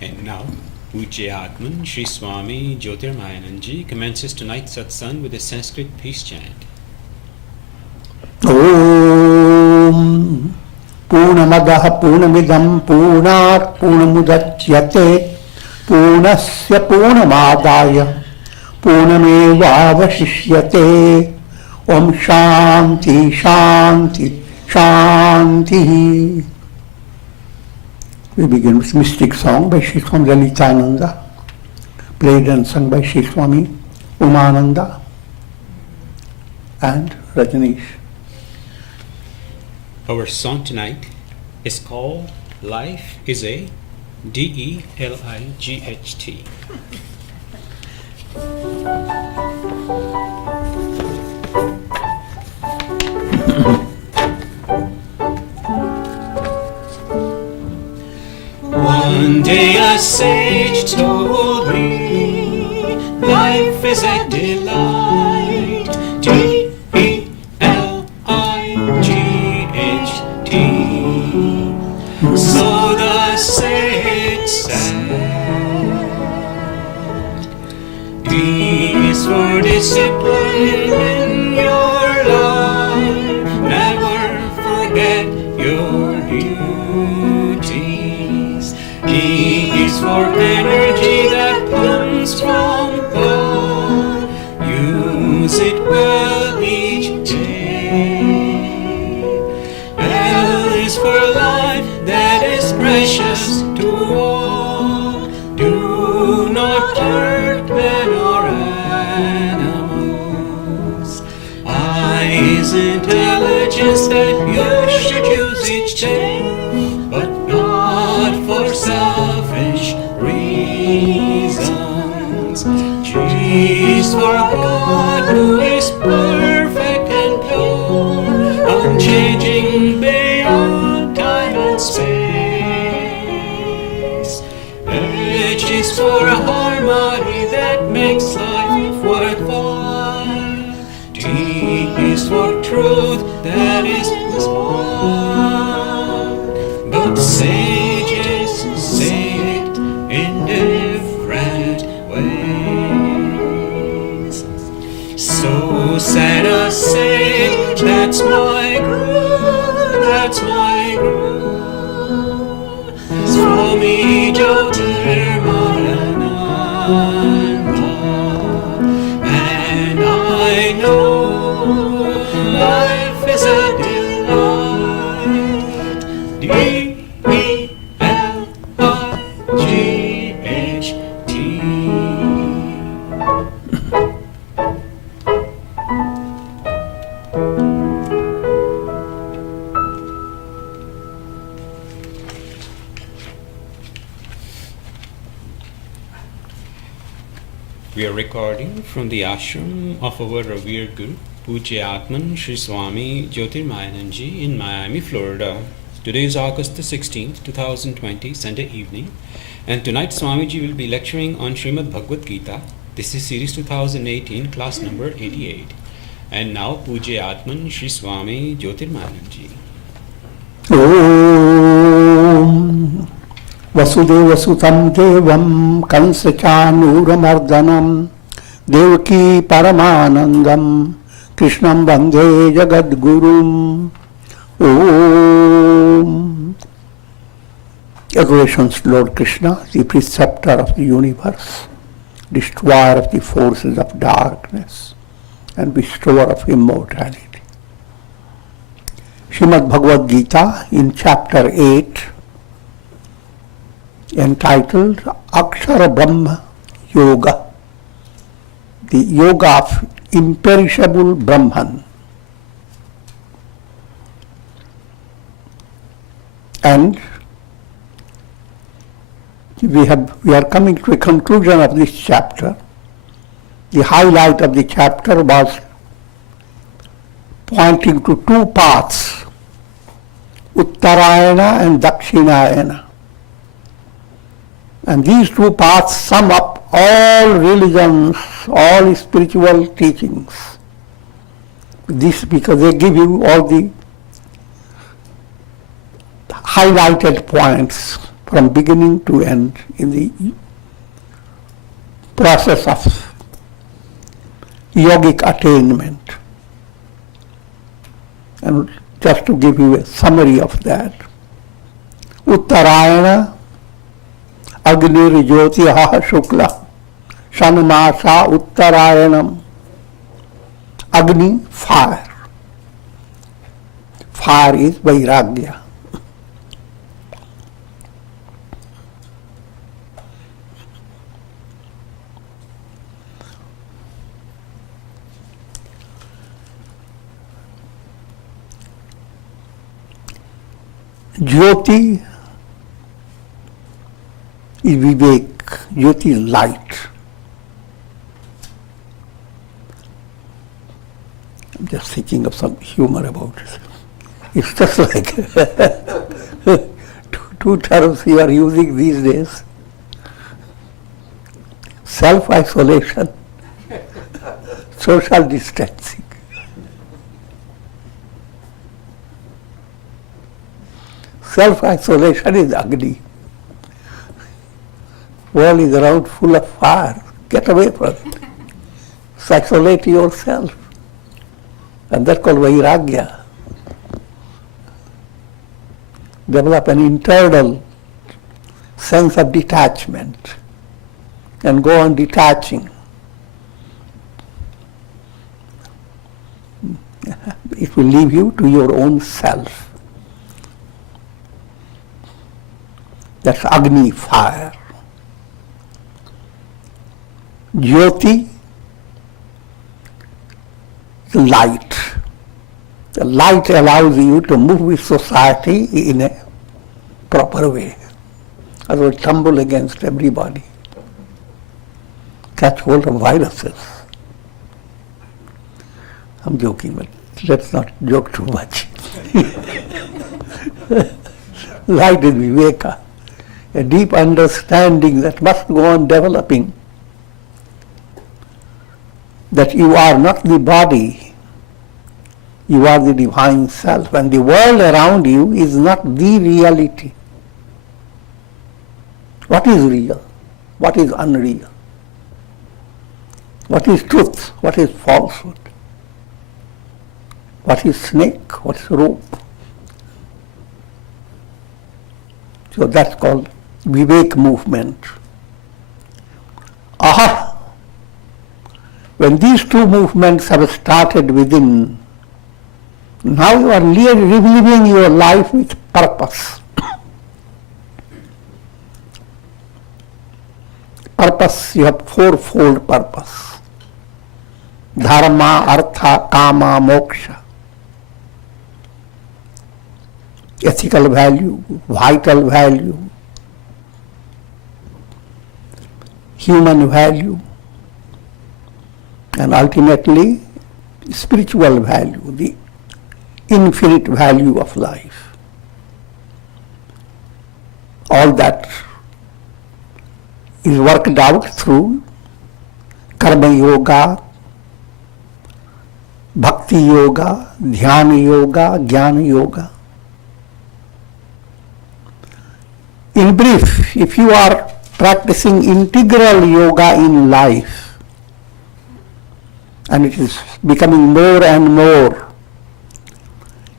And now, Pujya Atman Sri Swami Jyotirmayananda commences tonight's satsang with a Sanskrit peace chant. Om Purnamadaha Purnamidam Purnat Purnamudachyate Purnasya Purnamadaya Purnamevavashishyate. Om Shanti Shanti Shanti. We begin with mystic song by Sri Swami Lalitananda, played and sung by Sri Swami Umananda and Rajneesh. Our song tonight is called Life is a DELIGHT. One day a sage told me life is a delight, DELIGHT. So the sage said, D is for discipline in your life, never forget your duties. E is for energy that comes from God, use it well each day. L is for life that is precious to all, do not hurt men or animals. I is intelligence that you should use each day, but not for selfish reasons. G is for God who is perfect and pure, unchanging beyond time and space. H is for a harmony that makes life worthwhile. T is for truth that is one, but sages say it in different ways. So said a sage, that's my guru, that's my guru, Swami Jyotirmayananda. And I know life is a delight, DELIGHT. We are recording from the ashram of our revered Guru, Pujya Atman Sri Swami Jyotirmayananda in Miami, Florida. Today is August the 16th, 2020, Sunday evening, and tonight Swamiji will be lecturing on Srimad Bhagavad Gita. This is series 2018, class number 88. And now Pujya Atman Sri Swami Jyotirmayananda. Om Vasudeva Sutam Devam Kansa Chanuramardanam Devaki Paramanandam Krishnam Bande Jagadgurum. Om. Adorations to Lord Krishna, the preceptor of the universe, destroyer of the forces of darkness, and bestower of immortality. Srimad Bhagavad Gita in chapter 8, entitled Akshara Brahma Yoga, the yoga of imperishable Brahman. And we are coming to a conclusion of this chapter. The highlight of the chapter was pointing to two paths, Uttarayana and Dakshinayana. And these two paths sum up all religions, all spiritual teachings. This because they give you all the highlighted points from beginning to end in the process of yogic attainment. And just to give you a summary of that, Uttarayana Agnir Jyotiha Shukla Shanmasa Uttarayanam. Agni, fire. Fire is Vairagya. Jyoti is Vivek, Jyoti is light. I'm just thinking of some humor about it. It's just like two terms we are using these days. Self-isolation, social distancing. Self-isolation is Agni. World is around full of fire. Get away from it. Isolate yourself. And that's called Vairagya. Develop an internal sense of detachment and go on detaching. It will leave you to your own self. That's Agni, fire. Jyoti, the light. The light allows you to move with society in a proper way. Otherwise, tumble against everybody. Catch hold of viruses. I'm joking, but let's not joke too much. Light is Viveka, a deep understanding that must go on developing, that you are not the body, you are the divine self, and the world around you is not the reality. What is real? What is unreal? What is truth? What is falsehood? What is snake? What is rope? So that's called Vivek movement. Aha! When these two movements have started within, now you are living your life with purpose. Purpose, you have fourfold purpose. Dharma, Artha, Kama, Moksha. Ethical value, vital value, human value, and ultimately spiritual value, the infinite value of life. All that is worked out through karma yoga, bhakti yoga, dhyana yoga, jnana yoga. In brief, if you are practicing integral yoga in life, and it is becoming more and more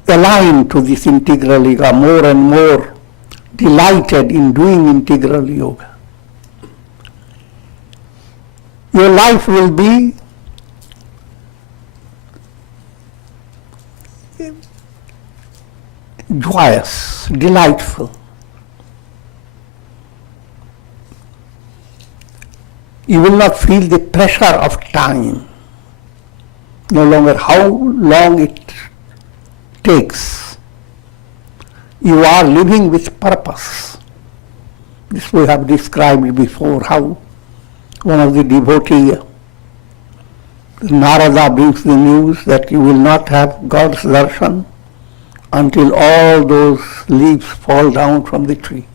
aligned to this integral yoga, more and more delighted in doing integral yoga, your life will be joyous, delightful. You will not feel the pressure of time, no longer how long it takes. You are living with purpose. This we have described before, how one of the devotees, Narada, brings the news that you will not have God's darshan until all those leaves fall down from the tree.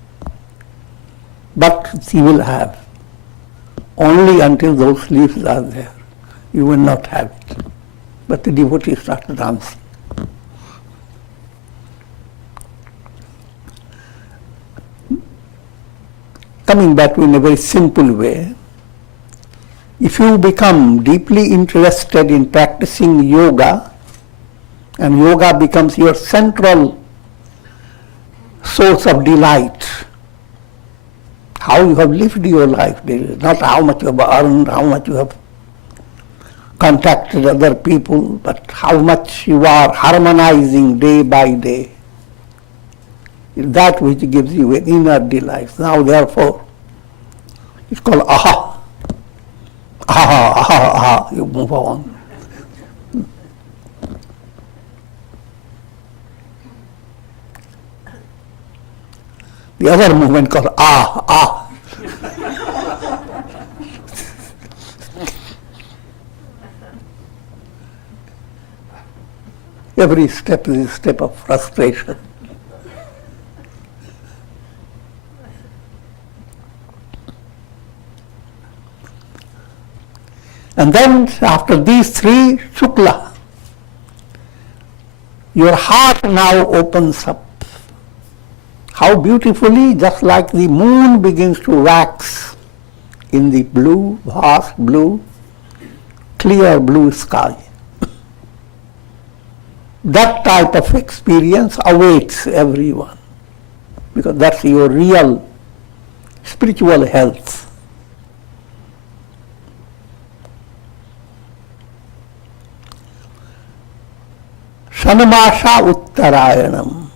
But you will have. Only until those leaves are there, you will not have it. But the devotee started dancing. coming back in a very simple way, if you become deeply interested in practicing yoga, and yoga becomes your central source of delight, how you have lived your life, not how much you have earned, how much you have contacted other people, but how much you are harmonizing day by day. That which gives you an inner delight. Now therefore, it's called aha. Aha, aha, aha. You move on. The other movement called ah, ah. Every step is a step of frustration. And then after these three, Shukla, your heart now opens up. How beautifully, just like the moon begins to wax in the blue, vast blue, clear blue sky. That type of experience awaits everyone, because that's your real spiritual health. Shanamasa Uttarayanam.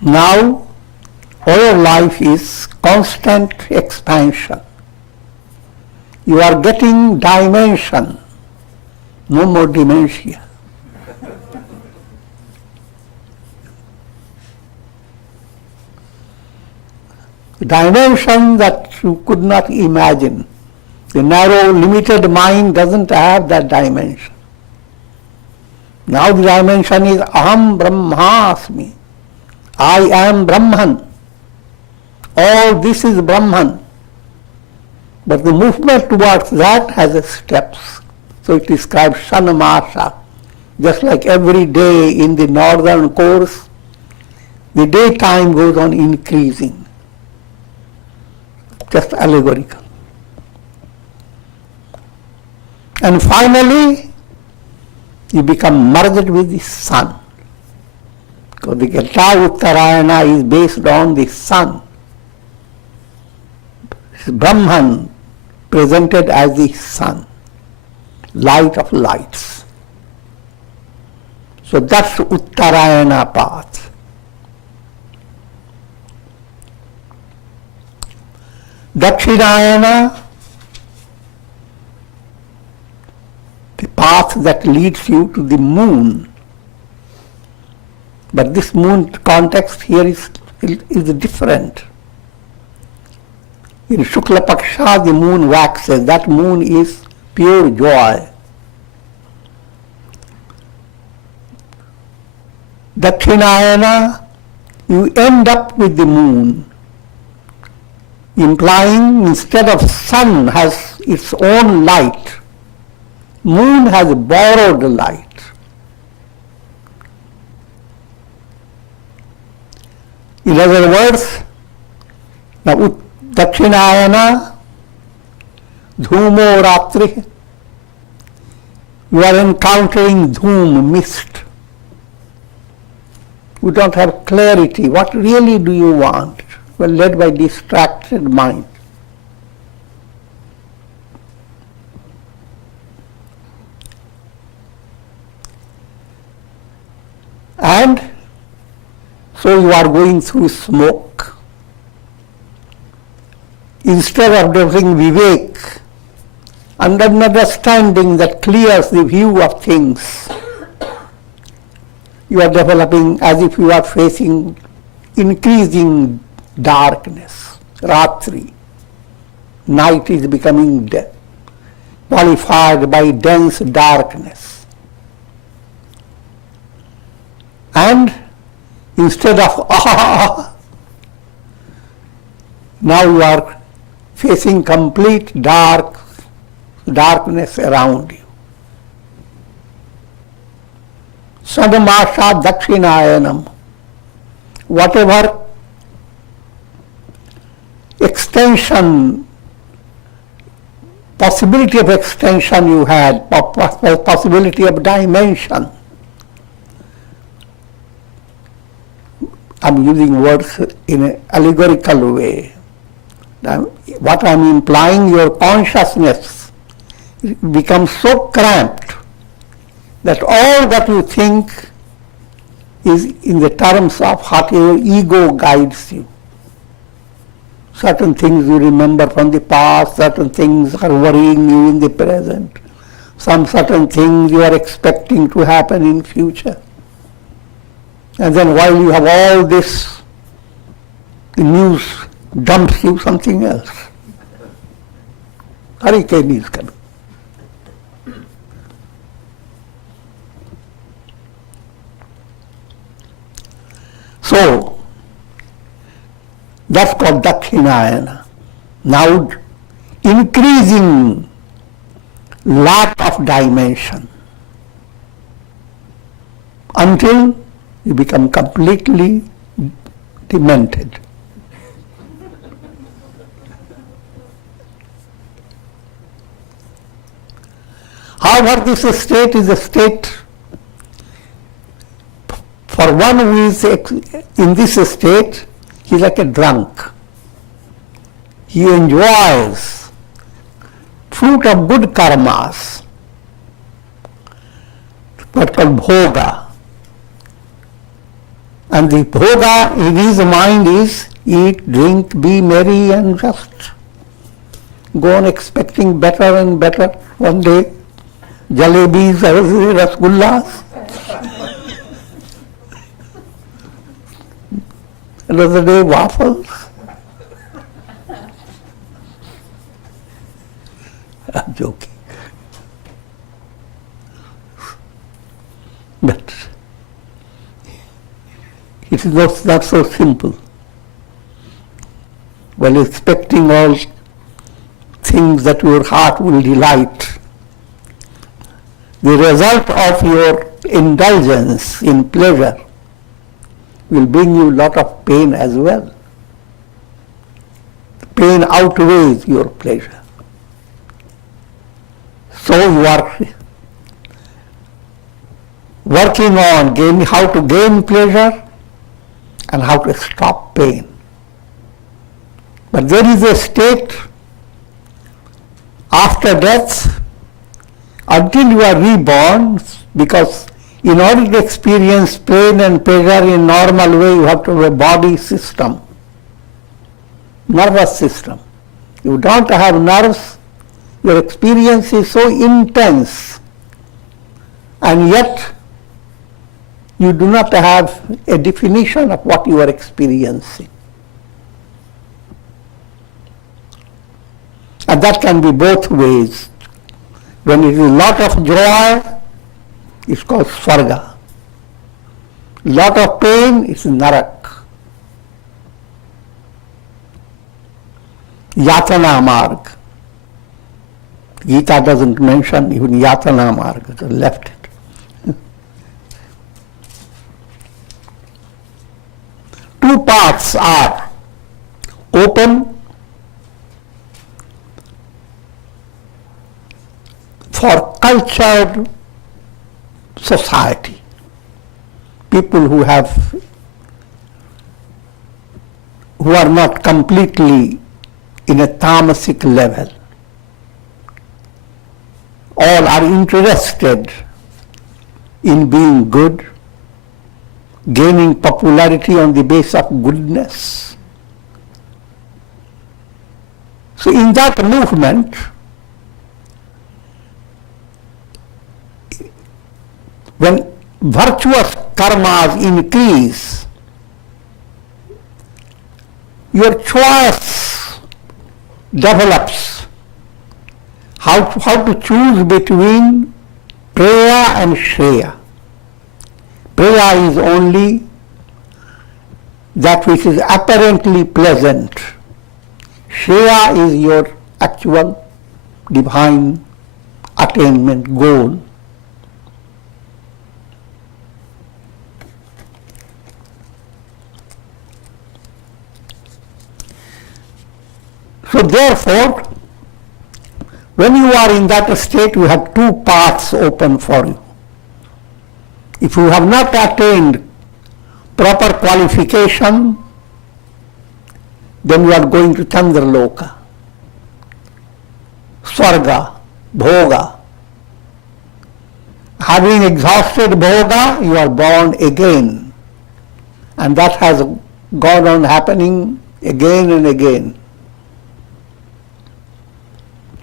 Now, our life is constant expansion. You are getting dimension, no more dementia. Dimension that you could not imagine. The narrow, limited mind doesn't have that dimension. Now the dimension is Aham Brahmasmi. I am Brahman. All this is Brahman. But the movement towards that has a steps. So it describes Shanamasa. Just like every day in the northern course, the daytime goes on increasing. Just allegorical. And finally, you become merged with the sun. Because the Gita Uttarayana is based on the sun. Brahman presented as the sun, light of lights. So that's Uttarayana path. Dakshinayana, the path that leads you to the moon. But this moon context here is different. In Shukla Paksha, the moon waxes. That moon is pure joy. Dakshinayana, you end up with the moon, implying instead of sun has its own light, moon has borrowed light. In other words, now Dakshinayana, Dhumo Ratri, you are encountering Dhum, mist. You don't have clarity. What really do you want? You are led by distracted mind. And so you are going through smoke. Instead of developing vivek, and an understanding that clears the view of things, you are developing as if you are facing increasing darkness, ratri. Night is becoming qualified by dense darkness. And instead of now you are facing complete darkness around you. Sadamasha Dakshinayanam. Whatever extension, possibility of extension you had, possibility of dimension. I'm using words in an allegorical way. Now, what I'm implying, your consciousness becomes so cramped that all that you think is in the terms of what your ego guides you. Certain things you remember from the past, certain things are worrying you in the present, some certain things you are expecting to happen in future. And then while you have all this, the news dumps you something else. Hurricane is coming. So, that's called Dakshinayana. Now, increasing lack of dimension until you become completely demented. However, this state is a state for one who is in this state, he is like a drunk. He enjoys fruit of good karmas, what called bhoga. And the bhoga in his mind is eat, drink, be merry, and just go on expecting better and better. One day, jalebis, rasgullas. Another day, waffles. I'm joking. But it is not so simple. While expecting all things that your heart will delight, the result of your indulgence in pleasure will bring you a lot of pain as well. Pain outweighs your pleasure. So you are working on how to gain pleasure and how to stop pain. But there is a state after death, until you are reborn, because in order to experience pain and pleasure in normal way, you have to have a body system, nervous system. You don't have nerves, your experience is so intense, and yet you do not have a definition of what you are experiencing. And that can be both ways. When it is a lot of joy, it's called Swarga. Lot of pain, it's Narak. Yatana Marg. Gita doesn't mention even Yatana Marg, it left it. Two paths are open for cultured society, people who are not completely in a tamasic level. All are interested in being good, gaining popularity on the basis of goodness. So in that movement, when virtuous karmas increase, your choice develops how to choose between Preya and Shreya. Preya is only that which is apparently pleasant. Shreya is your actual divine attainment goal. So therefore, when you are in that state, you have two paths open for you. If you have not attained proper qualification, then you are going to Chandraloka, Swarga, Bhoga. Having exhausted Bhoga, you are born again. And that has gone on happening again and again.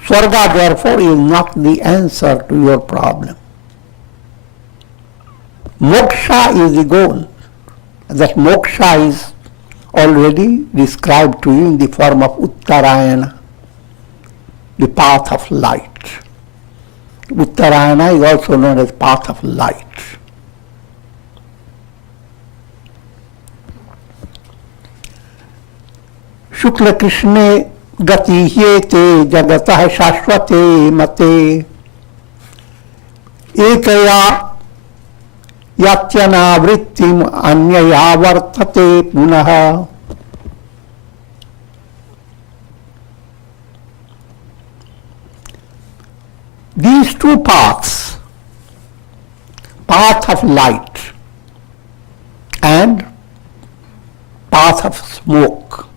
Swarga, therefore, is not the answer to your problem. Moksha is the goal. That moksha is already described to you in the form of Uttarayana, the path of light. Uttarayana is also known as path of light. Shukla Krishne gati hyete jagatah shashvate mate ekaya yatyana vrittim anyaya vartate punaha. These two paths, path of light and path of smoke,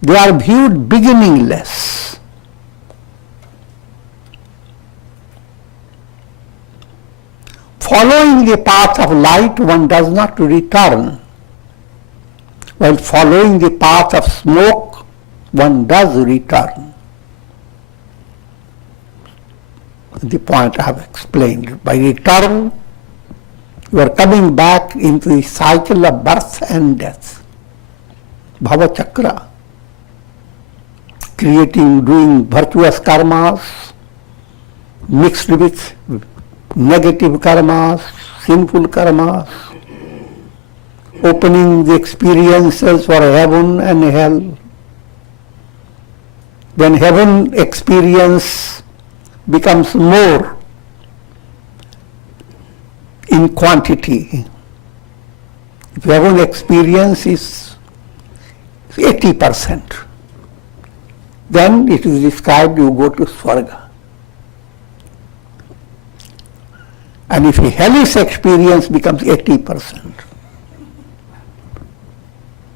they are viewed beginningless. Following the path of light, one does not return, while following the path of smoke, one does return. The point I have explained. By return, you are coming back into the cycle of birth and death, Bhava Chakra, doing virtuous karmas mixed with negative karmas, sinful karmas, opening the experiences for heaven and hell. When heaven experience becomes more in quantity, if heaven experience is 80%, then it is described you go to Swarga. And if a hellish experience becomes 80%,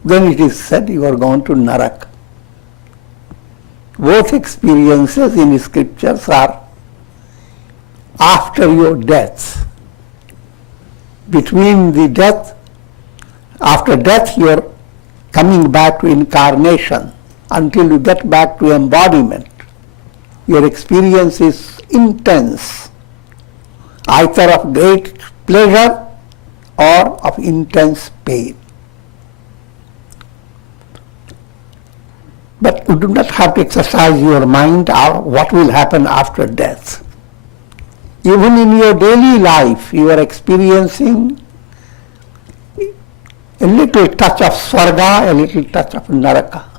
then it is said you are gone to Naraka. Both experiences in scriptures are after your death. Between the death, after death you are coming back to incarnation until you get back to embodiment. Your experience is intense, either of great pleasure or of intense pain. But you do not have to exercise your mind on what will happen after death. Even in your daily life, you are experiencing a little touch of Swarga, a little touch of Naraka.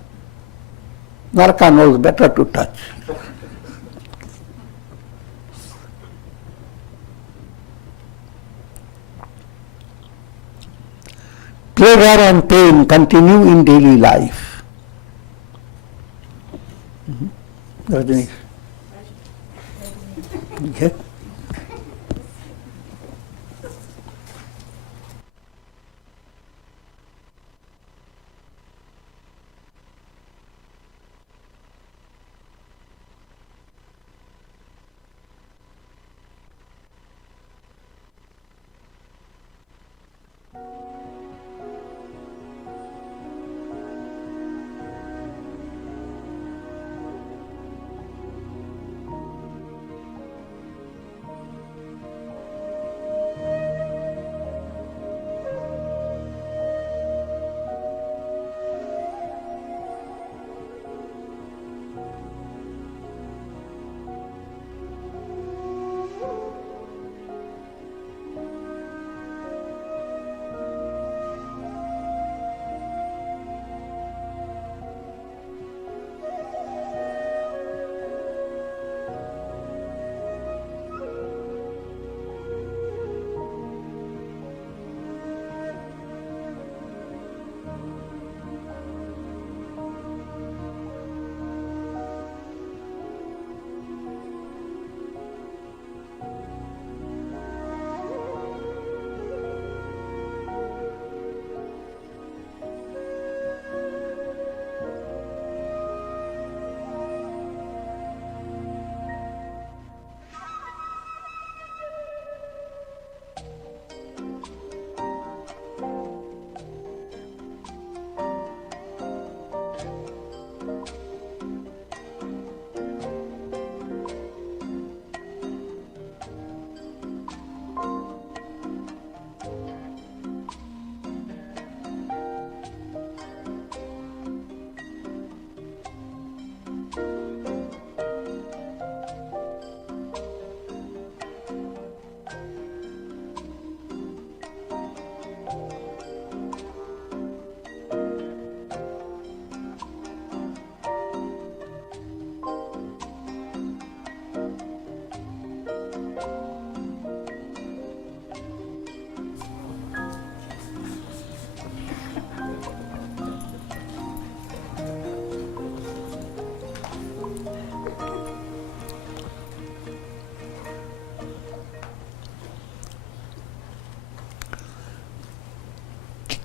Naraka knows better to touch. Pleasure and pain continue in daily life. Rajanish. Yeah.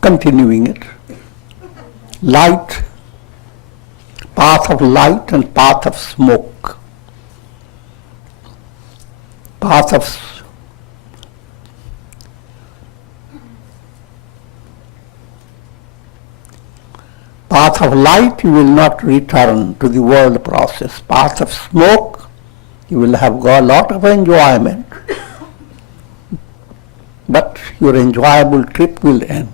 Continuing it, light, path of light and path of smoke. Path of light, you will not return to the world process. Path of smoke, you will have got a lot of enjoyment, but your enjoyable trip will end.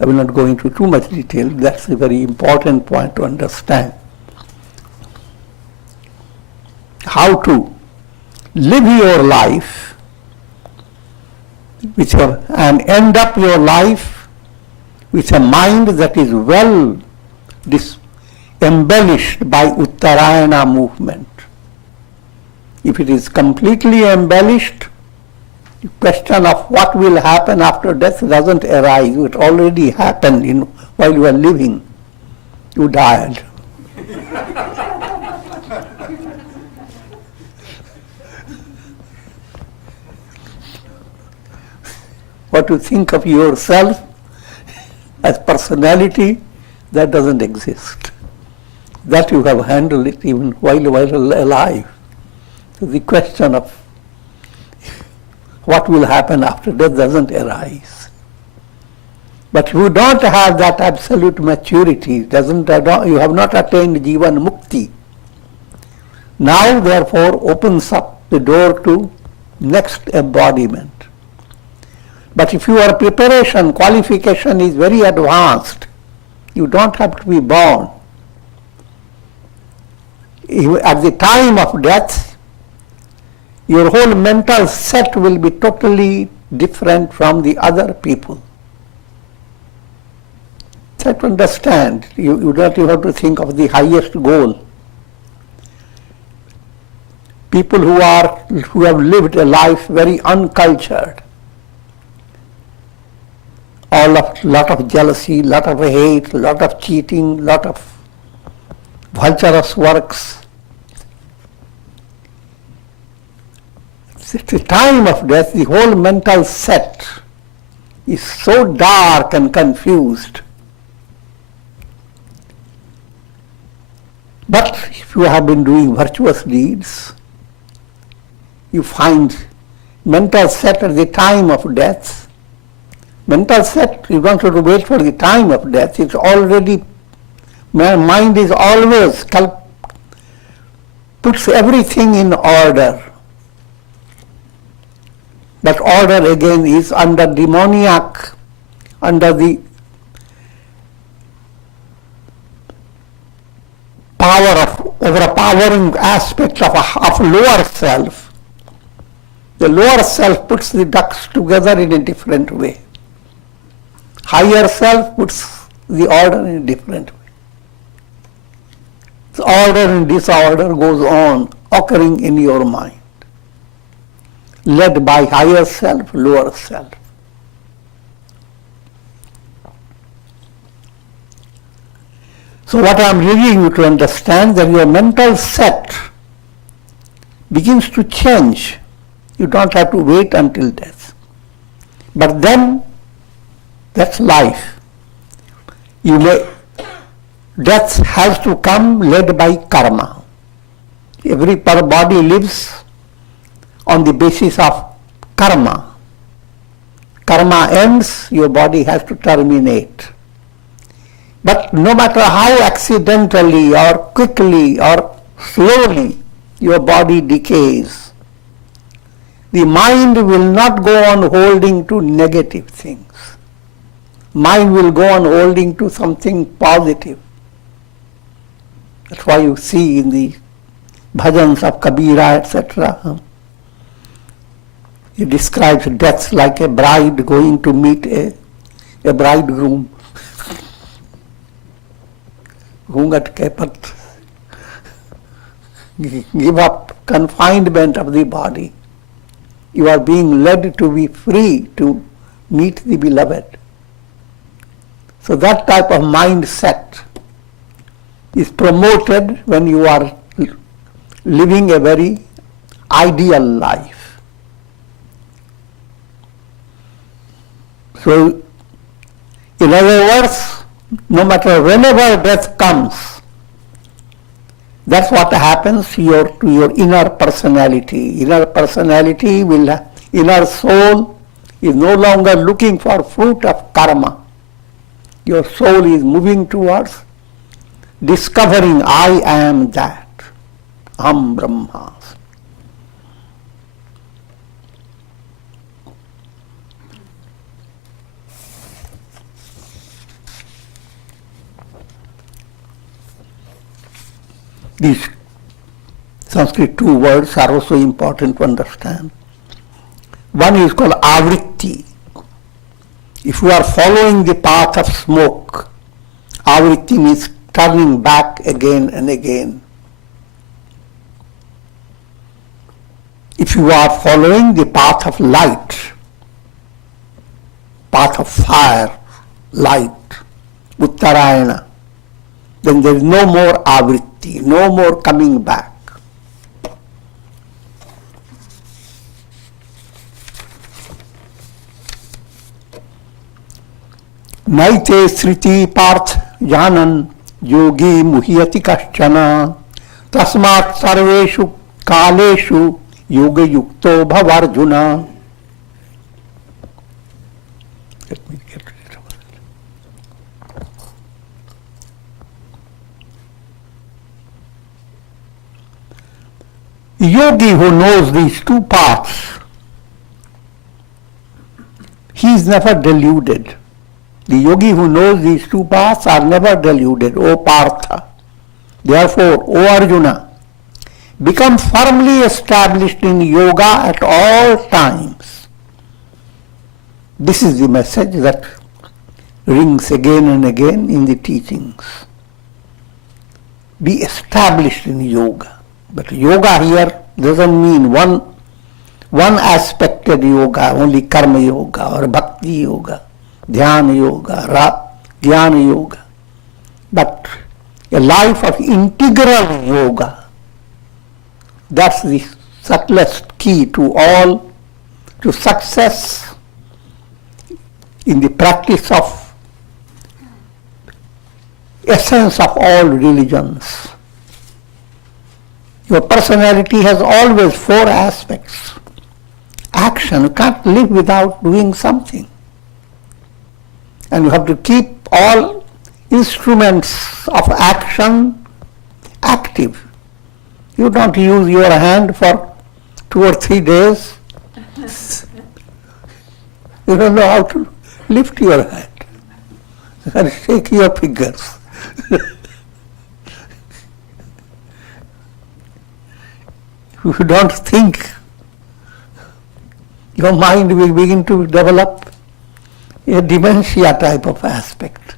I will not go into too much detail. That's a very important point to understand. How to live your life with and end up your life with a mind that is well embellished by Uttarayana movement. If it is completely embellished, the question of what will happen after death doesn't arise. It already happened while you are living. You died. What you think of yourself as personality, that doesn't exist. That you have handled it even while you are alive. So the question of what will happen after death doesn't arise. But you don't have that absolute maturity. You have not attained Jivan Mukti. Now, therefore, opens up the door to next embodiment. But if your preparation, qualification is very advanced, you don't have to be born. At the time of death, your whole mental set will be totally different from the other people. Try to understand. You don't have to think of the highest goal. People who have lived a life very uncultured, lot of jealousy, lot of hate, lot of cheating, lot of vulturous works. At the time of death, the whole mental set is so dark and confused. But if you have been doing virtuous deeds, you find mental set at the time of death. Mental set, you don't have to wait for the time of death. It's already, my mind is always, puts everything in order. That order again is under demoniac, under the power of overpowering aspect of lower self. The lower self puts the ducks together in a different way. Higher self puts the order in a different way. The order and disorder goes on occurring in your mind, led by higher self, lower self. So what I am reading you to understand that your mental set begins to change. You don't have to wait until death. But then, that's life. Death has to come led by karma. Every body lives on the basis of karma. karma ends, your body has to terminate. But no matter how accidentally or quickly or slowly your body decays, the mind will not go on holding to negative things. Mind will go on holding to something positive. That's why you see in the bhajans of Kabira, etc., he describes death like a bride going to meet a bridegroom. Ghungat ke pat. Give up confinement of the body. You are being led to be free to meet the beloved. So that type of mindset is promoted when you are living a very ideal life. So, in other words, no matter whenever death comes, that's what happens to your inner personality. Inner personality inner soul is no longer looking for fruit of karma. Your soul is moving towards discovering I am that. Aham Brahmasmi. These Sanskrit two words are also important to understand. One is called avritti. If you are following the path of smoke, avritti means turning back again and again. If you are following the path of light, path of fire, light, Uttarayana, then there is no more avritti, no more coming back. Naite sriti parth janan yogi muhyati kaschana tasmat sarveshu kaleshu yoga yukto bhav Arjuna. Let me get rid of it. Yogi who knows these two paths, he is never deluded. The yogi who knows these two paths are never deluded, O Partha. Therefore, O Arjuna, become firmly established in yoga at all times. This is the message that rings again and again in the teachings. Be established in yoga. But yoga here doesn't mean one aspected yoga, only karma yoga or bhakti yoga, dhyana yoga, jnana yoga. But a life of integral yoga, that's the subtlest key to success in the practice of essence of all religions. Your personality has always four aspects. Action, you can't live without doing something. And you have to keep all instruments of action active. You don't use your hand for 2 or 3 days. You don't know how to lift your hand. You can shake your fingers. If you don't think, your mind will begin to develop a dementia type of aspect.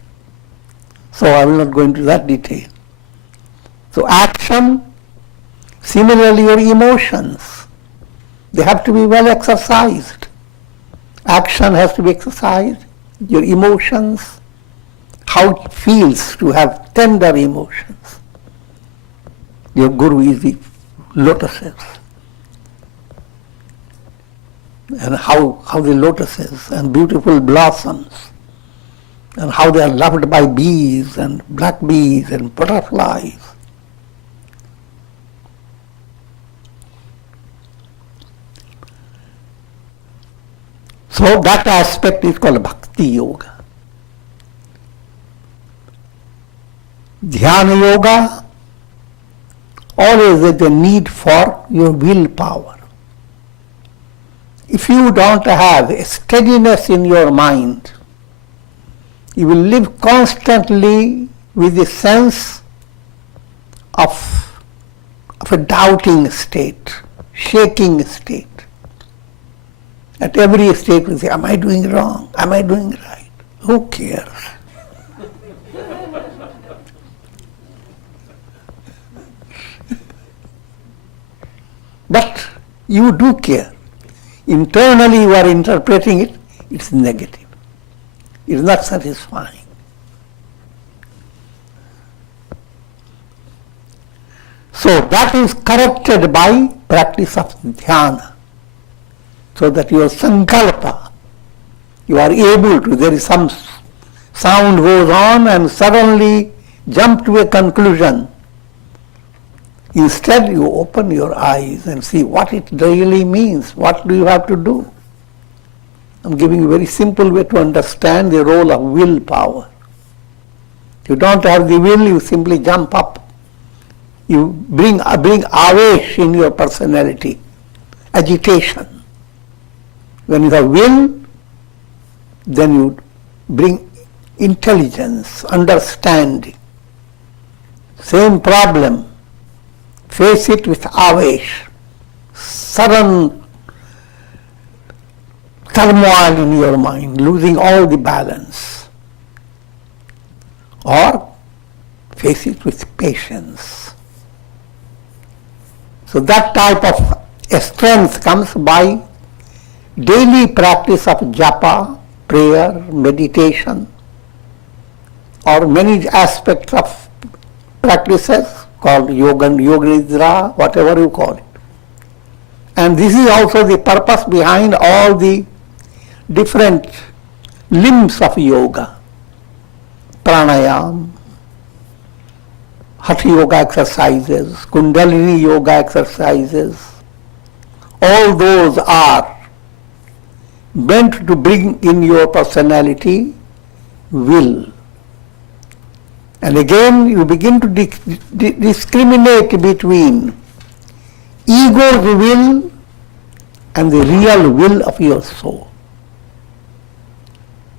So I will not go into that detail. So action, similarly your emotions, they have to be well exercised. Action has to be exercised, your emotions, how it feels to have tender emotions. Your guru is the lotuses. And how the lotuses and beautiful blossoms, and how they are loved by bees and black bees and butterflies. So that aspect is called Bhakti Yoga. Dhyana Yoga, always there is a need for your willpower. If you don't have a steadiness in your mind, you will live constantly with a sense of a doubting state, shaking state. At every state we say, am I doing wrong? Am I doing right? Who cares? But you do care. Internally you are interpreting it, it's negative. It's not satisfying. So that is corrected by practice of dhyana. So that your sankalpa, you are able to, there is some sound goes on and suddenly jump to a conclusion. Instead, you open your eyes and see what it really means. What do you have to do? I'm giving a very simple way to understand the role of willpower. If you don't have the will, you simply jump up. You bring avesh in your personality, agitation. When you have will, then you bring intelligence, understanding. Same problem. Face it with avesh, sudden turmoil in your mind, losing all the balance. Or face it with patience. So that type of strength comes by daily practice of japa, prayer, meditation, or many aspects of practices called yoga nidra, whatever you call it. And this is also the purpose behind all the different limbs of yoga. Pranayam, Hatha yoga exercises, Kundalini yoga exercises, all those are meant to bring in your personality will. And again you begin to discriminate between ego's will and the real will of your soul.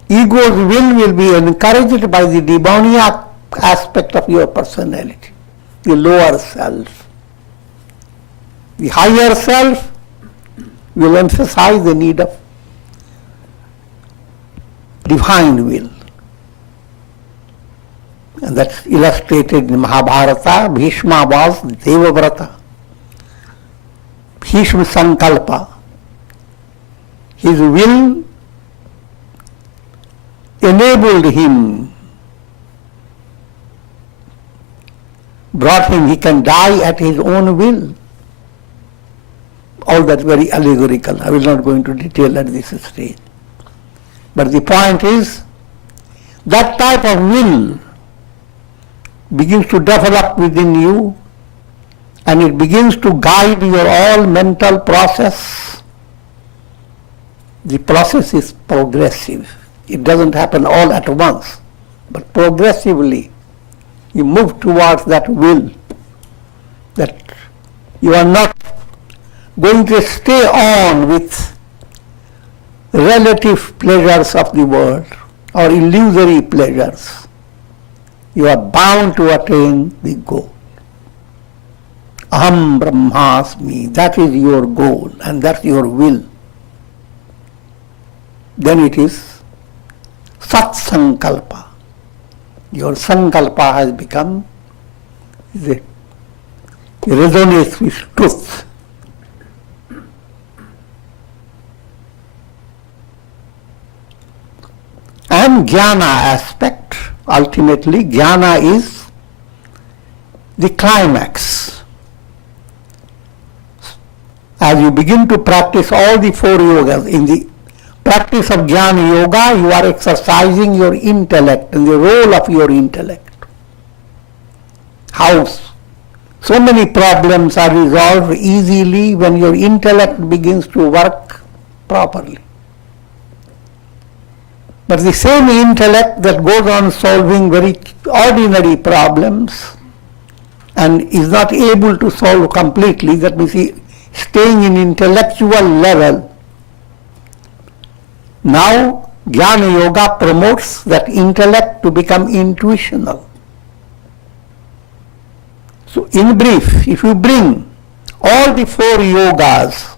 Ego's will be encouraged by the demoniac aspect of your personality, the lower self. The higher self will emphasize the need of divine will. And that's illustrated in Mahabharata. Bhishma was Devavrata. Bhishma Sankalpa. His will enabled him, brought him, he can die at his own will. All that very allegorical. I will not go into detail at this stage. But the point is, that type of will begins to develop within you, and it begins to guide your all mental process. The process is progressive. It doesn't happen all at once, but progressively you move towards that will, that you are not going to stay on with relative pleasures of the world or illusory pleasures. You are bound to attain the goal. Aham Brahmasmi, that is your goal and that's your will. Then it is Sat Sankalpa. Your Sankalpa has become, it resonates with truth. And Jnana aspect, ultimately Jnana is the climax. As you begin to practice all the four yogas, in the practice of Jnana Yoga, you are exercising your intellect and the role of your intellect. How so many problems are resolved easily when your intellect begins to work properly. But the same intellect that goes on solving very ordinary problems and is not able to solve completely, that means staying in intellectual level. Now Jnana Yoga promotes that intellect to become intuitional. So in brief, if you bring all the 4 yogas,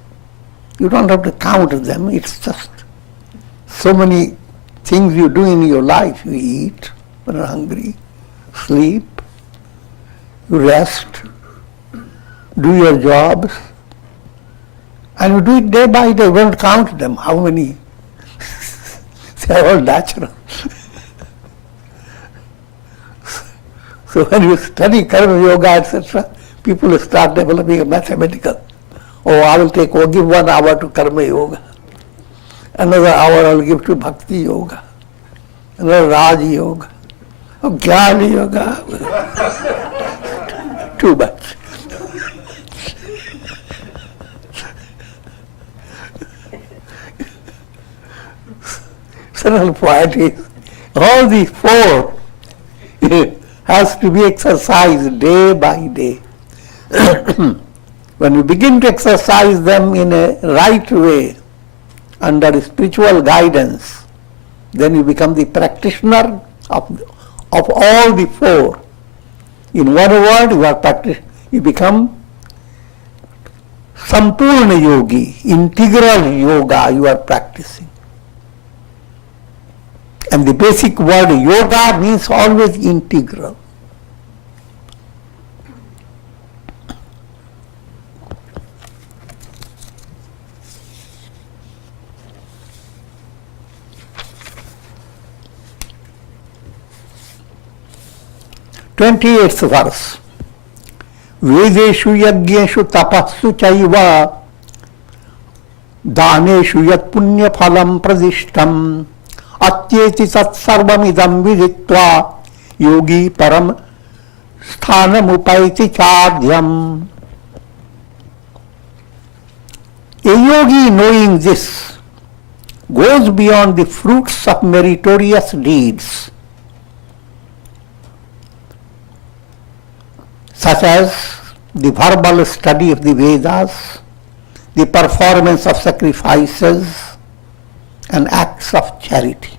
you don't have to count them, it's just so many things you do in your life. You eat when you're hungry, sleep, you rest, do your jobs, and you do it day by day. You don't count them, how many. They are all natural. So when you study karma yoga, etc., people start developing a mathematical. Oh, I will give 1 hour to karma yoga. Another hour I will give to bhakti yoga. Another Raj yoga. Oh, Jnana yoga. Too much. Central point is all these 4 has to be exercised day by day. When you begin to exercise them in a right way, under spiritual guidance, then you become the practitioner of all the 4. In one word, you become Sampurna Yogi, integral yoga you are practicing. And the basic word yoga means always integral. "28th verse. Vedeshu yajneshu tapassu chaiva daneshu yat punya phalam pradishtam atyeti tat sarvamidam viditva yogi param sthanam upaiti chadhyam." A yogi, knowing this, goes beyond the fruits of meritorious deeds, such as the verbal study of the Vedas, the performance of sacrifices, and acts of charity.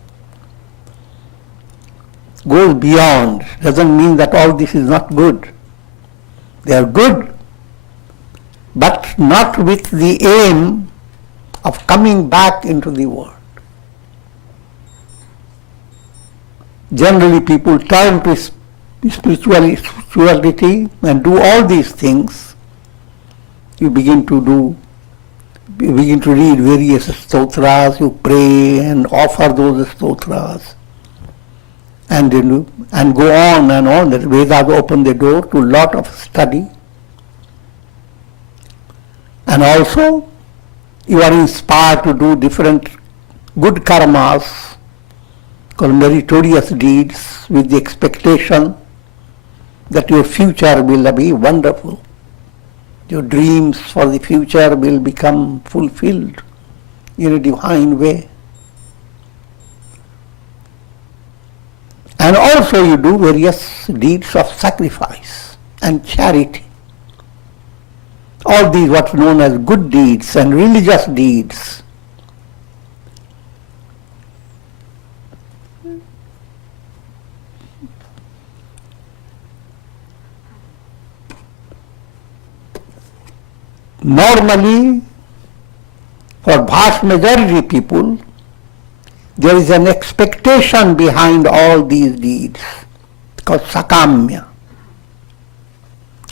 Goes beyond, doesn't mean that all this is not good. They are good, but not with the aim of coming back into the world. Generally people turn to spirituality and do all these things. You begin to read various stotras, you pray and offer those stotras, and go on and on. The Vedas open the door to a lot of study. And also you are inspired to do different good karmas, called meritorious deeds, with the expectation that your future will be wonderful. Your dreams for the future will become fulfilled in a divine way. And also you do various deeds of sacrifice and charity. All these what are known as good deeds and religious deeds. Normally, for vast majority of people, there is an expectation behind all these deeds, called sakamya.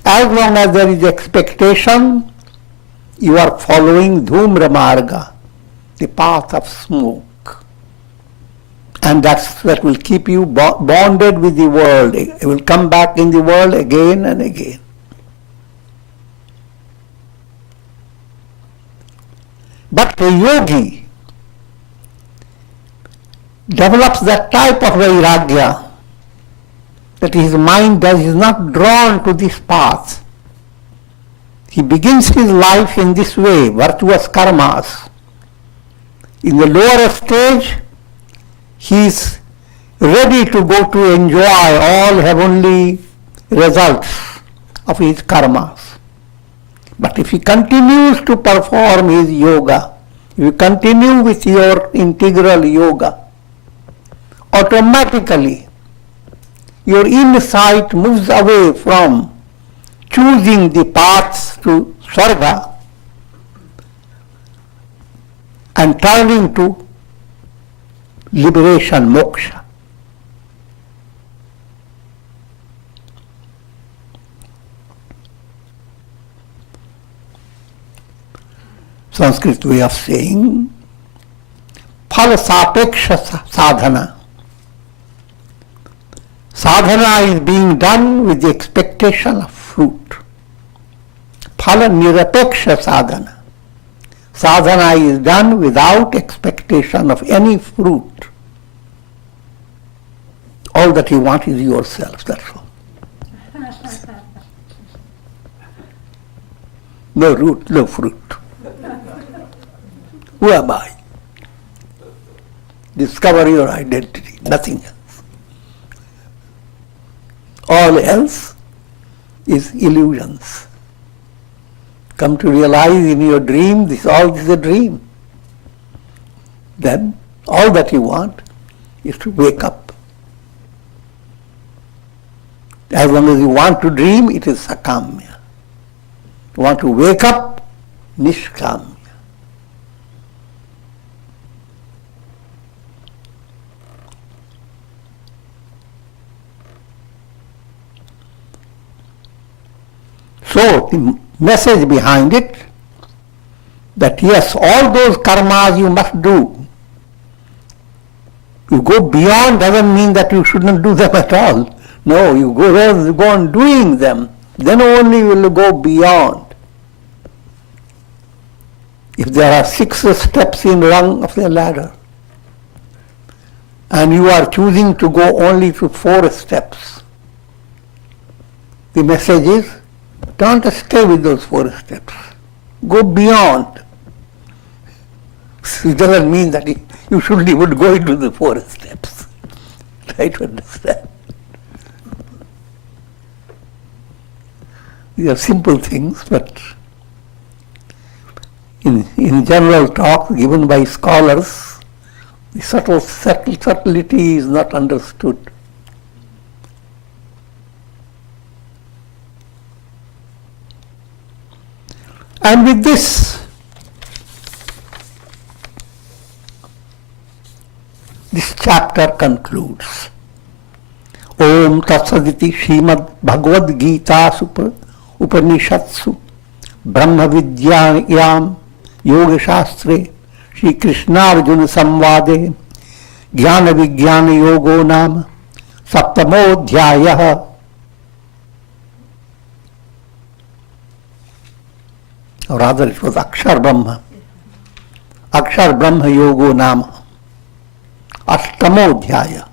As long as there is expectation, you are following dhumra marga, the path of smoke. And that will keep you bonded with the world. It will come back in the world again and again. But a yogi develops that type of vairagya, that his mind is not drawn to this path. He begins his life in this way, virtuous karmas. In the lower stage, he is ready to go to enjoy all heavenly results of his karmas. But if he continues to perform his yoga, if you continue with your integral yoga, automatically your insight moves away from choosing the paths to Sarga and turning to liberation, moksha. Sanskrit way of saying, phala sapeksha sadhana. Sadhana is being done with the expectation of fruit. Phala nirapeksha sadhana. Sadhana is done without expectation of any fruit. All that you want is yourself, that's all. No root, no fruit. Who am I? Discover your identity, nothing else. All else is illusions. Come to realize in your dream, all this is a dream. Then all that you want is to wake up. As long as you want to dream, it is sakamya. You want to wake up, nishkamya. So the message behind it, that yes, all those karmas you must do. You go beyond doesn't mean that you shouldn't do them at all. No, you go on doing them, then only you will go beyond. If there are 6 steps in rung of the ladder, and you are choosing to go only to 4 steps, the message is, don't stay with those 4 steps. Go beyond. It doesn't mean that you shouldn't even go into the 4 steps. Try to understand. These are simple things, but in general talk given by scholars, the subtlety is not understood. And with this chapter concludes. Om Tatsaditi Srimad Bhagavad Gita Upanishatsu Brahma Vidyayam Yoga Shastre Shri Krishna Arjuna Samvade Jnana Vijnana Yogo Nama Saptamodhyayah. Or rather it was Akshar Brahma. Akshar Brahma Yogo Nama. Ashtamodhyaya.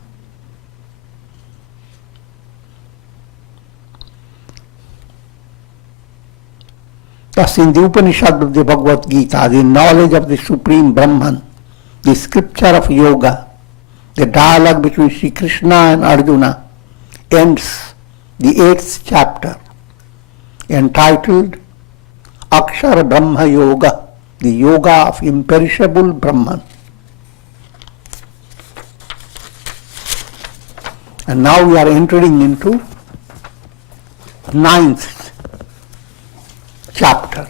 Thus in the Upanishad of the Bhagavad Gita, the knowledge of the Supreme Brahman, the scripture of yoga, the dialogue between Sri Krishna and Arjuna ends the 8th chapter entitled Akshara Brahma Yoga, the yoga of imperishable Brahman. And now we are entering into 9th chapter.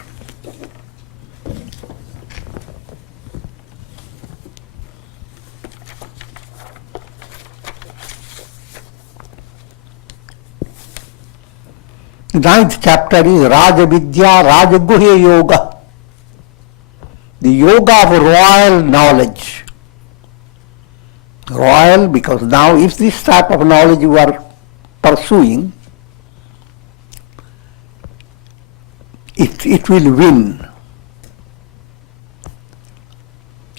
The 9th chapter is Raja Vidya Raja Guhya Yoga, the yoga of royal knowledge. Royal because now if this type of knowledge you are pursuing, it will win.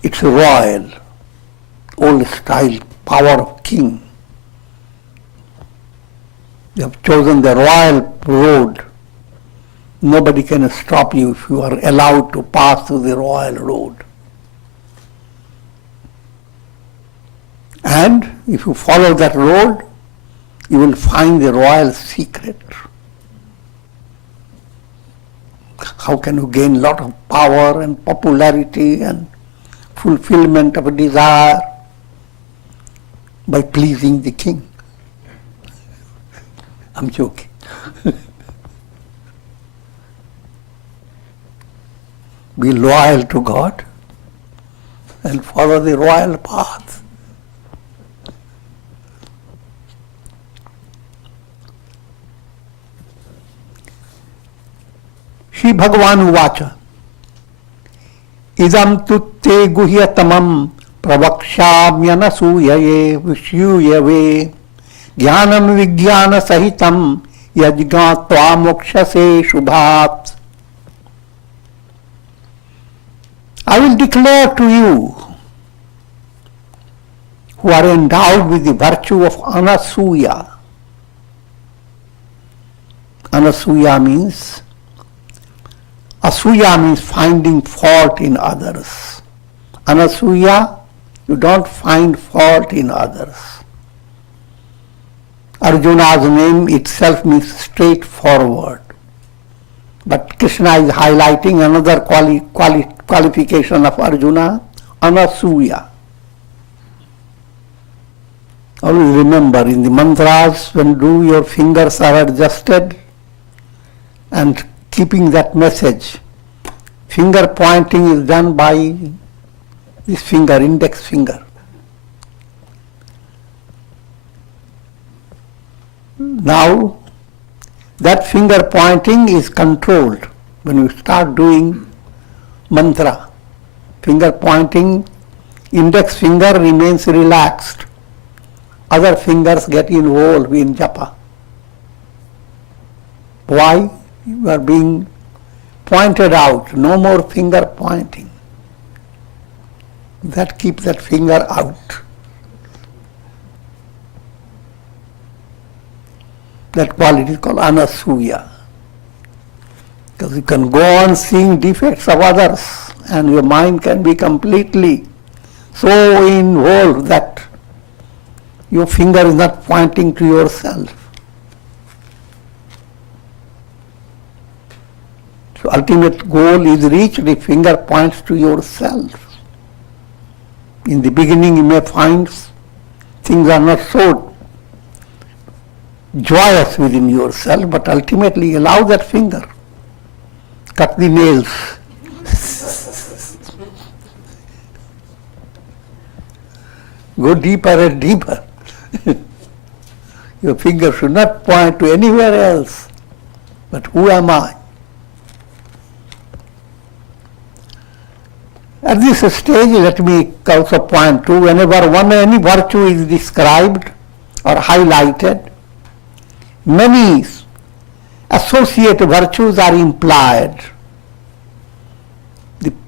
It's royal, old style power of king. You have chosen the royal road. Nobody can stop you if you are allowed to pass through the royal road. And if you follow that road, you will find the royal secret. How can you gain a lot of power and popularity and fulfillment of a desire? By pleasing the king. I'm joking. Be loyal to God and follow the royal path. Shri Bhagavan Uvacha Idam tutte guhyatamam pravakshamyanasuyaye vishyuyave jnanam vijnana sahitam yajgatva mokshase shubhat. I will declare to you who are endowed with the virtue of anasuya. Anasuya means Asuya means finding fault in others. Anasuya, you don't find fault in others. Arjuna's name itself means straightforward. But Krishna is highlighting another qualification of Arjuna, anasuya. Always remember, in the mantras, when your fingers are adjusted and keeping that message, finger pointing is done by this finger, index finger. Now, that finger pointing is controlled. When you start doing mantra, finger pointing, index finger remains relaxed. Other fingers get involved in japa. Why? You are being pointed out, no more finger pointing. That keeps that finger out. That quality is called anasuya. Because you can go on seeing defects of others and your mind can be completely so involved that your finger is not pointing to yourself. So ultimate goal is reached, the finger points to yourself. In the beginning you may find things are not so joyous within yourself, but ultimately allow that finger. Cut the nails. Go deeper and deeper. Your finger should not point to anywhere else. But who am I? At this stage, let me also point to whenever any virtue is described or highlighted, many associate virtues are implied.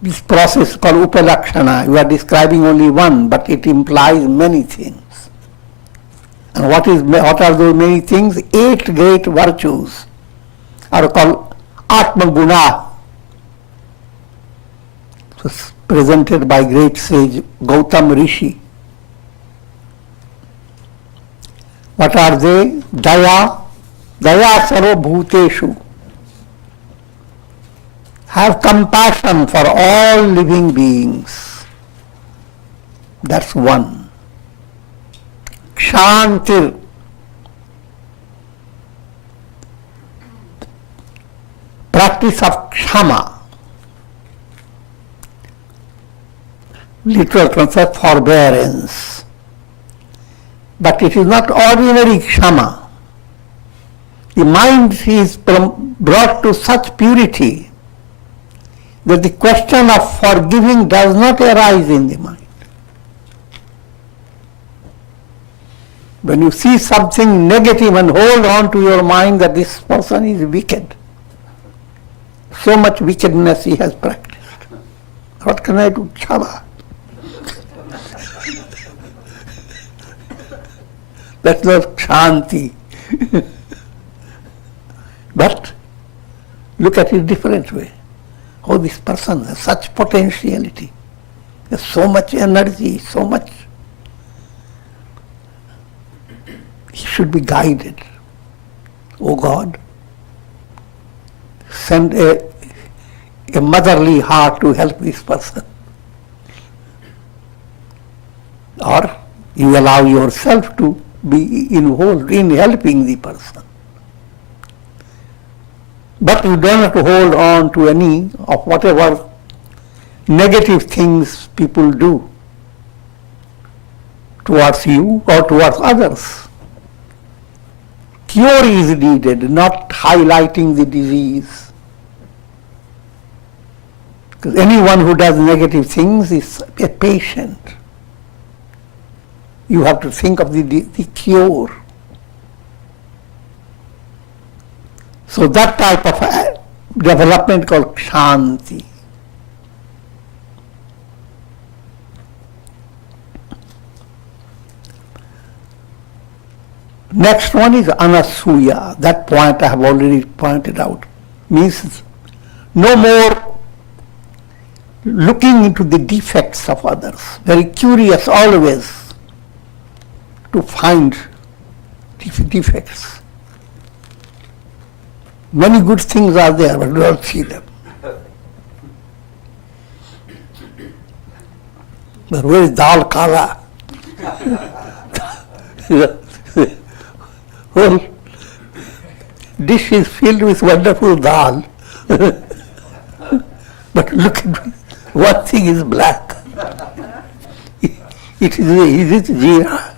This process is called upalakshana. You are describing only one, but it implies many things. And what are those many things? 8 great virtues are called Atma Guna. So presented by great sage Gautam Rishi. What are they? Daya, Daya Sarva Bhuteshu. Have compassion for all living beings. That's one. Kshantir. Practice of Kshama. Literal translation, forbearance. But it is not ordinary Kshama. The mind is brought to such purity that the question of forgiving does not arise in the mind. When you see something negative and hold on to your mind that this person is wicked, so much wickedness he has practiced. What can I do? Kshama. That's not Shanti. But look at it different way. Oh, this person has such potentiality, has so much energy, so much he should be guided. Oh God, send a motherly heart to help this person. Or you allow yourself to be involved in helping the person. But you don't have to hold on to any of whatever negative things people do towards you or towards others. Cure is needed, not highlighting the disease. Because anyone who does negative things is a patient. You have to think of the cure. So that type of development called Shanti. Next one is Anasuya. That point I have already pointed out. Means no more looking into the defects of others. Very curious always to find defects. Many good things are there, but we don't see them. But where is dal kala? Whole dish is filled with wonderful dal. But look at one thing is black. Is it jeera?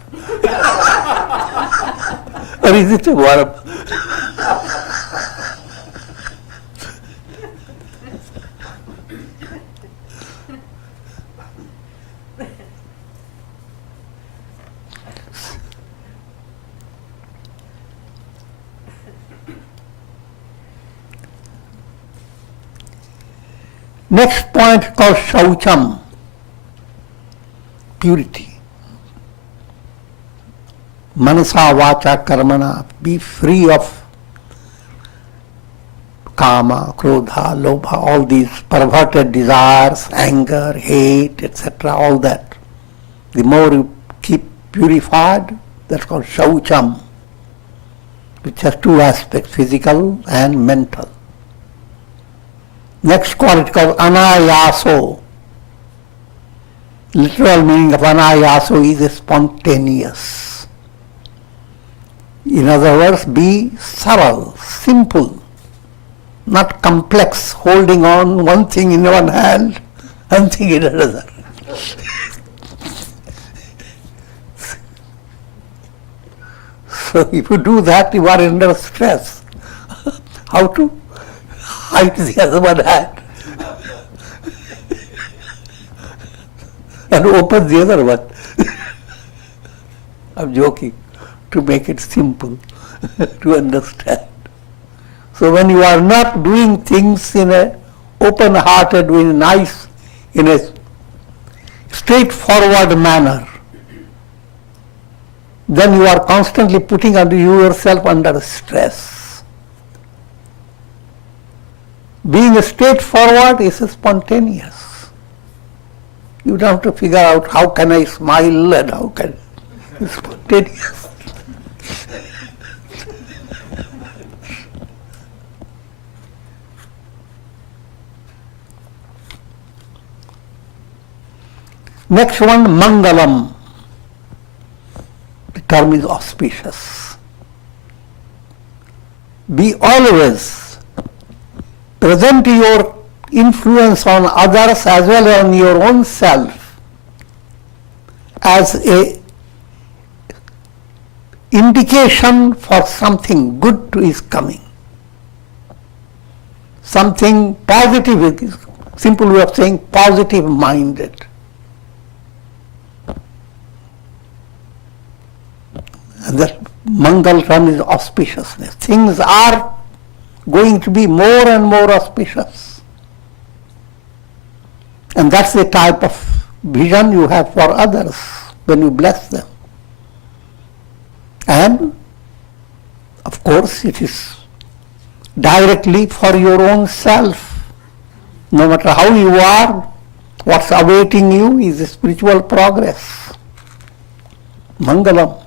Or is it a worm? Next point called Shaucham, purity. Manasa, vacha, karmana, be free of kama, krodha, lobha, all these perverted desires, anger, hate, etc., all that. The more you keep purified, that's called Shaucham, which has two aspects, physical and mental. Next quality called anayaso. Literal meaning of anayaso is spontaneous. In other words, be subtle, simple, not complex, holding on one thing in one hand, one thing in another. So if you do that, you are under stress. How to hide the other one hand and open the other one. I'm joking, to make it simple to understand. So when you are not doing things in a open-hearted, in a nice, in a straightforward manner, then you are constantly putting yourself under stress. Being straightforward is spontaneous. You don't have to figure out how can I smile and how can it's spontaneous. Next one, Mangalam. The term is auspicious. Be always present your influence on others as well as on your own self as a indication for something good is coming. Something positive, simple way of saying positive minded. And that Mangal term is auspiciousness. Things are going to be more and more auspicious. And that's the type of vision you have for others when you bless them. And of course it is directly for your own self. No matter how you are, what's awaiting you is a spiritual progress. Mangalam.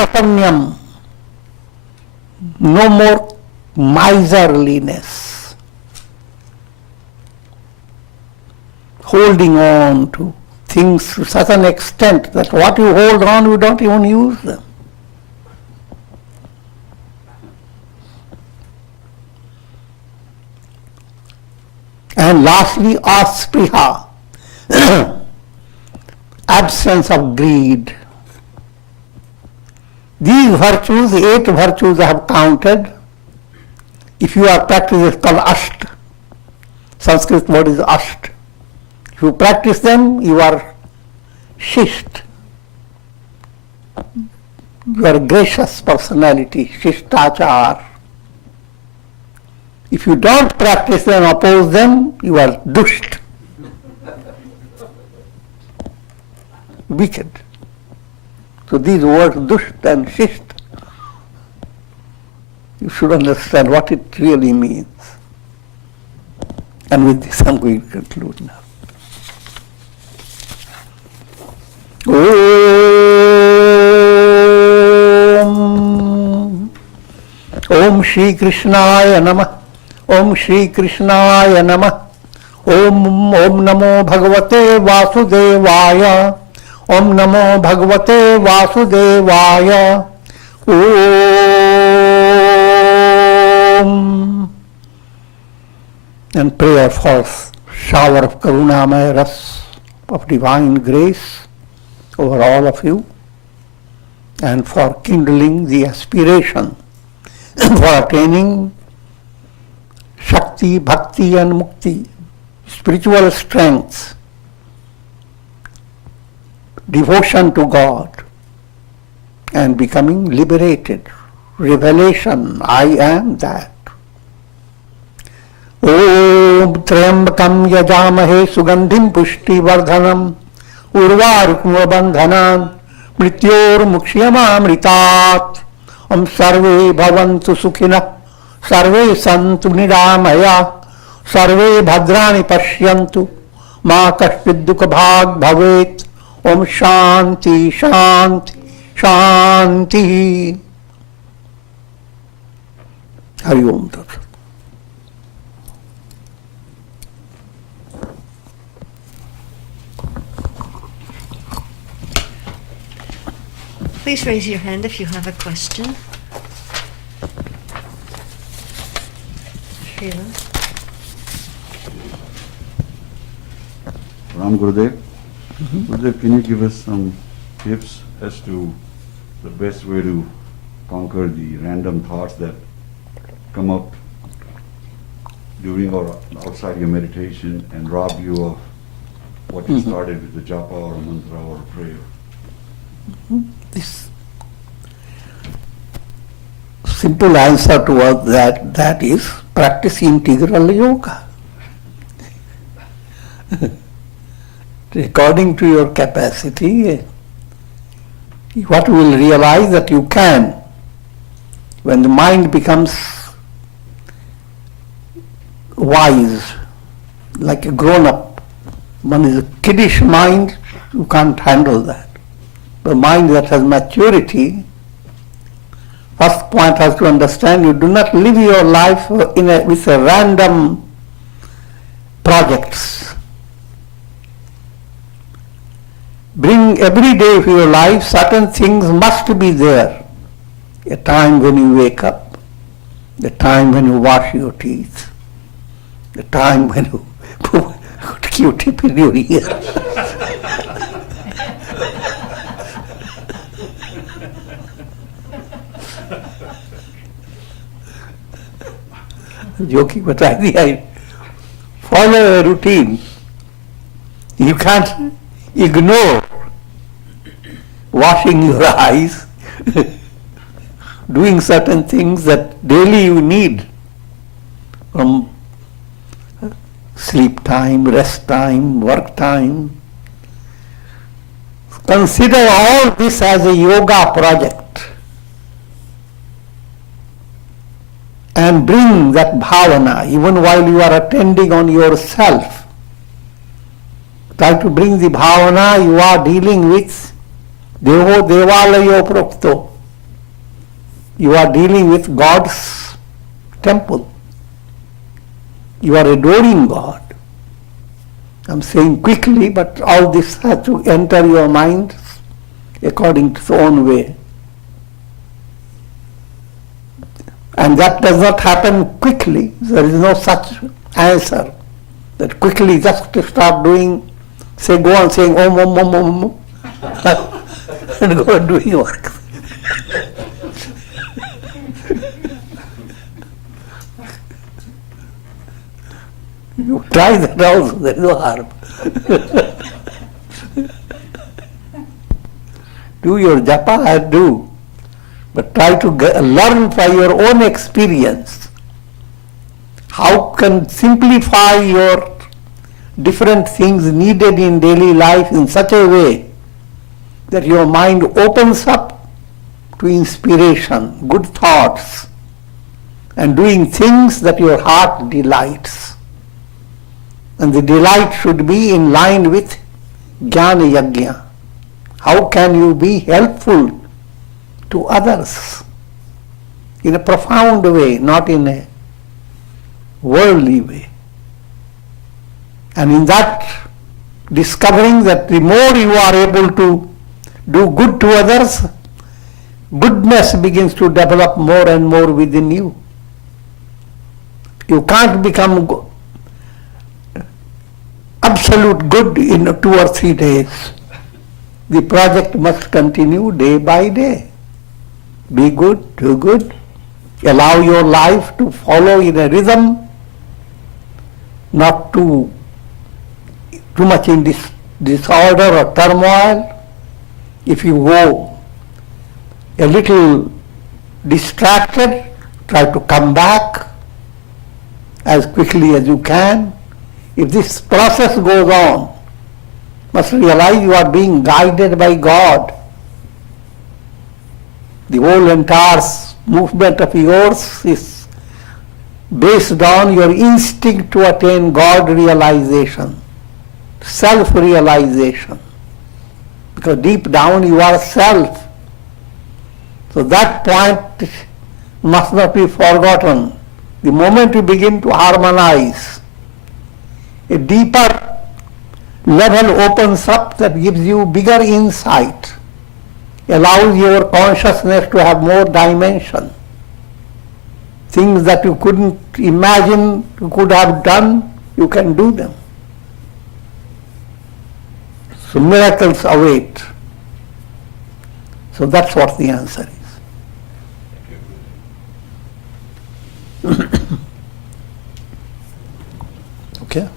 karpanyam, no more miserliness, holding on to things to such an extent that what you hold on, you don't even use them. And lastly, aspriha, absence of greed. These virtues, 8 virtues I have counted. If you are practicing, it's called asht. Sanskrit word is asht. If you practice them, you are shisht. You are a gracious personality, shishtachar. If you don't practice them, oppose them, you are dusht. Wicked. So these words, dusht and shisht, you should understand what it really means. And with this I'm going to conclude now. Om Shri Krishnaya Namah. Om Shri Krishnaya Namah. Om Namo Bhagavate Vasudevaya. Om Namo Bhagavate Vasudevaya. Om. And prayer for shower of Karunamaya Ras, of divine grace over all of you, and for kindling the aspiration for attaining Shakti, Bhakti and Mukti, spiritual strength, devotion to God, and becoming liberated. Revelation, I am that. Om Trayambakam Yajamahe Sugandhim Pushti Vardhanam Urvarukma Bandhanan Mrityor Mukshiyamamritat. Om Sarve Bhavantu Sukhina Sarve Santu Niramaya Sarve Bhadrani Pashyantu Ma Kashchid Dukha Bhag Bhavet. Om Shanti Shanti Shanti. Hari Om Tat Sat. Please raise your hand if you have a question. Srila. Ram Gurudev. Gurudev, can you give us some tips as to the best way to conquer the random thoughts that come up during or outside your meditation and rob you of what you started with the japa or a mantra or a prayer? This simple answer to that is practice integral yoga. According to your capacity, what you will realize that you can, when the mind becomes wise, like a grown-up, one is a kiddish mind, you can't handle that. The mind that has maturity, first point has to understand you do not live your life with a random projects. Bring every day of your life, certain things must be there. A time when you wake up, the time when you wash your teeth, the time when you put Q-tip in your ear. Joking, but I follow a routine. You can't ignore washing your eyes, doing certain things that daily you need, from sleep time, rest time, work time. Consider all this as a yoga project and bring that bhavana even while you are attending on yourself. Try to bring the bhavana you are dealing with. Devo devalayo prokto. You are dealing with God's temple. You are adoring God. I'm saying quickly, but all this has to enter your mind according to its own way. And that does not happen quickly. There is no such answer that quickly just to start doing, go on saying om, om, om, om, om, and go on doing work. You try that also, there is no harm. Do your japa and do. But try to learn by your own experience how can simplify your different things needed in daily life in such a way that your mind opens up to inspiration, good thoughts, and doing things that your heart delights. And the delight should be in line with jnana yajna. How can you be helpful to others in a profound way, not in a worldly way? And in that, discovering that the more you are able to do good to others, goodness begins to develop more and more within you. You can't become absolute good in 2 or 3 days. The project must continue day by day. Be good, do good, allow your life to follow in a rhythm, not too much in disorder or turmoil. If you go a little distracted, try to come back as quickly as you can. If this process goes on, must realize you are being guided by God. The whole entire movement of yours is based on your instinct to attain God realization, self-realization. Because deep down you are self. So that point must not be forgotten. The moment you begin to harmonize, a deeper level opens up that gives you bigger insight, allows your consciousness to have more dimension. Things that you couldn't imagine you could have done, you can do them. So miracles await. So that's what the answer is. Okay?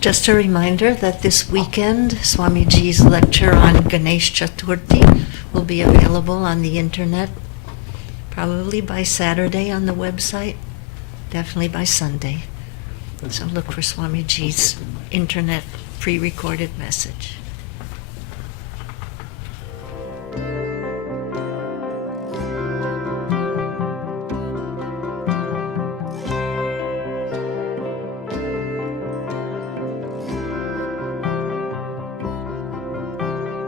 Just a reminder that this weekend, Swamiji's lecture on Ganesh Chaturthi will be available on the internet, probably by Saturday on the website, definitely by Sunday. So look for Swamiji's internet pre-recorded message.